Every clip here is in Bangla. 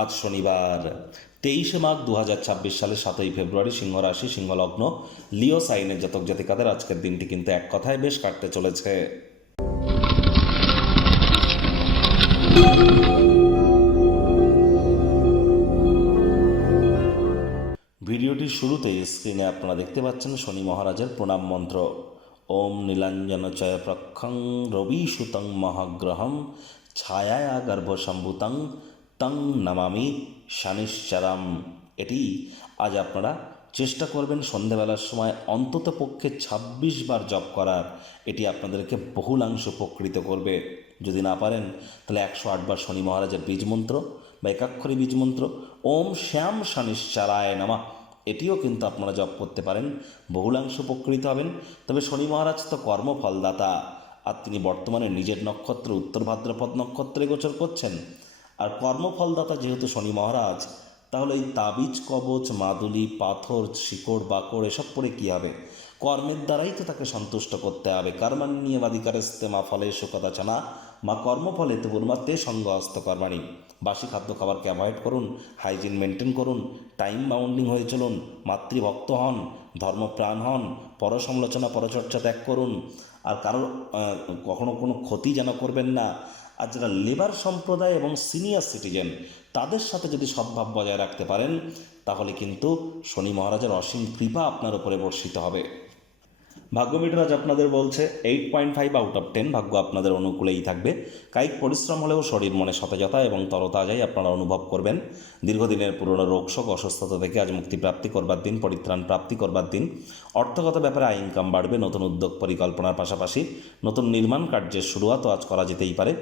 আজ শনিবার 23 মাঘ 2026 সালে 7 ফেব্রুয়ারি, সিংহ রাশি, সিংহ লগ্ন, লিও সাইনের জাতক জাতিকাদের আজকের দিনটি কিন্তু এক কথায় বেশ কাটতে চলেছে। ভিডিওটির শুরুতেই স্ক্রিনে আপনারা দেখতে পাচ্ছেন শনি মহারাজের প্রণাম মন্ত্র। ওম নীলাঞ্জনচয় প্রক্ষং রবি সুতং মহাগ্রহম ছায়ায়া গর্ভসম্ভূতং তং নমামি শনিশ্চরম। এটি আজ আপনারা চেষ্টা করবেন সন্ধ্যাবেলার সময় অন্তত পক্ষে 26 বার জপ করার। এটি আপনাদেরকে বহুলাংশ উপকৃত করবে। যদি না পারেন তাহলে 108 বার শনি মহারাজের বীজ মন্ত্র বা একাক্ষরী বীজ মন্ত্র ওম শ্যাম শনিশ্চরায় নমঃ, এটিও কিন্তু আপনারা জপ করতে পারেন, বহুলাংশ উপকৃত হবেন। তবে শনি মহারাজ তো কর্মফলদাতা, আর তিনি বর্তমানে নিজের নক্ষত্র উত্তর ভাদ্রপদ নক্ষত্রে গোচর করছেন। আর কর্মফলদাতা যেহেতু শনি মহারাজ, তাহলে এই তাবিজ কবচ মাদুলি পাথর শিকড় বাকড় এসব পরে কী হবে? কর্মের দ্বারাই তো তাকে সন্তুষ্ট করতে হবে। কর্মাণ্যেবাধিকারস্তে মা ফলেষু কদাচন মা কর্মফলে তো পূর্মাত্মে সঙ্গ হস্ত কর্মাণি। বাসি খাদ্য খাবারকে অ্যাভয়েড করুন, হাইজিন মেনটেন করুন, টাইম বাউন্ডিং হয়ে চলুন, মাতৃভক্ত হন, ধর্মপ্রাণ হন, পরসমালোচনা পরচর্চা ত্যাগ করুন, আর কারোর কখনো কোনো ক্ষতি যেন করবেন না। আর যারা লেবার সম্প্রদায় এবং সিনিয়র সিটিজেন, তাদের সাথে যদি সদ্ভাব বজায় রাখতে পারেন, তাহলে কিন্তু শনি মহারাজের অসীম কৃপা আপনার উপরে বর্ষিত হবে। ভাগ্য মিটার আজ আপনাদের বলছে 8.5 আউট অফ 10, ভাগ্য আপনাদের অনুকূলেই থাকবে। কায়িক পরিশ্রম হলেও শরীর মনে সতেজতা এবং তরতাজাই আপনারা অনুভব করবেন। দীর্ঘদিনের পুরনো রোগশোক অসুস্থতা থেকে আজ মুক্তি প্রাপ্তি করবার দিন, পরিত্রাণ প্রাপ্তি করবার দিন। অর্থগত ব্যাপারে আয় ইনকাম বাড়বে। নতুন উদ্যোগ পরিকল্পনার পাশাপাশি নতুন নির্মাণ কার্যের শুরুয়াতও আজ করা যেতেই পারে।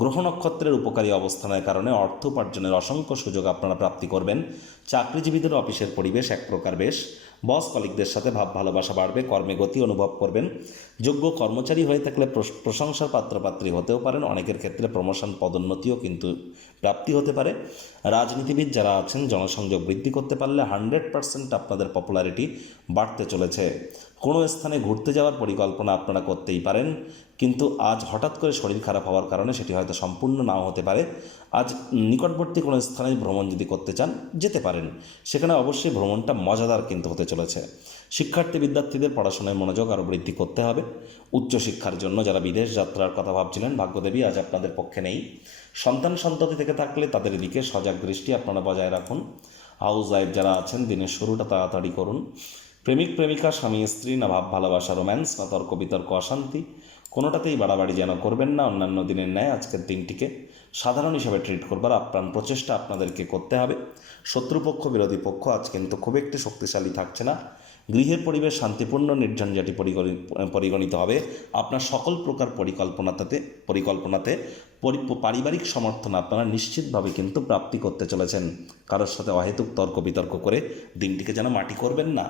গ্রহ নক্ষত্রের উপকারী অবস্থানের কারণে অর্থ উপার্জনের অসংখ্য সুযোগ আপনারা প্রাপ্তি করবেন। চাকরিজীবীদের অফিসের পরিবেশ এক প্রকার বেশ। বস কলিগদের সাথে ভাব ভালোবাসা বাড়বে, কর্মে গতি অনুভব করবেন। যোগ্য কর্মচারী হয়ে থাকলে প্রশংসার পাত্রপাত্রী হতেও পারেন। অনেকের ক্ষেত্রে প্রমোশন পদোন্নতিও কিন্তু প্রাপ্তি হতে পারে। রাজনীতিবিদ যারা আছেন, জনসংযোগ বৃদ্ধি করতে পারলে 100% আপনাদের পপুলারিটি বাড়তে চলেছে। কোনো স্থানে ঘুরতে যাওয়ার পরিকল্পনা আপনারা করতেই পারেন, কিন্তু আজ হঠাৎ করে শরীর খারাপ হওয়ার কারণে সেটি হয়তো সম্পূর্ণ নাও হতে পারে। আজ নিকটবর্তী কোনো স্থানে ভ্রমণ যদি করতে চান যেতে পারেন, সেখানে অবশ্যই ভ্রমণটা মজাদার কিন্তু হতে চলেছে। শিক্ষার্থী বিদ্যার্থীদের পড়াশোনায় মনোযোগ আরও বৃদ্ধি করতে হবে। উচ্চশিক্ষার জন্য যারা বিদেশ যাত্রার কথা ভাবছিলেন, ভাগ্যদেবী আজ আপনাদের পক্ষে নেই। সন্ততি থেকে থাকলে তাদের দিকে সজাগ দৃষ্টি আপনারা বজায় রাখুন। হাউস ওয়াইফ যারা আছেন, দিনের শুরুটা তাড়াতাড়ি করুন। প্রেমিক প্রেমিকা, স্বামী স্ত্রী, না ভাব ভালোবাসা রোম্যান্স, না তর্ক বিতর্ক অশান্তি, কোনোটাতেই বাড়াবাড়ি যেন করবেন না। অন্যান্য দিনের ন্যায় আজকের দিনটিকে সাধারণ হিসাবে ট্রিট করবার আপ্রাণ প্রচেষ্টা আপনাদেরকে করতে হবে। শত্রুপক্ষ বিরোধী পক্ষ আজ কিন্তু খুব একটি শক্তিশালী থাকছে না। গৃহের পরিবেশ শান্তিপূর্ণ নির্ঝঞ্ঝাটি পরিগণিত হবে। আপনার সকল প্রকার পরিকল্পনাতে পারিবারিক সমর্থন আপনারা নিশ্চিতভাবে কিন্তু প্রাপ্তি করতে চলেছেন। কারোর সাথে অহেতুক তর্ক বিতর্ক করে দিনটিকে যেন মাটি করবেন না।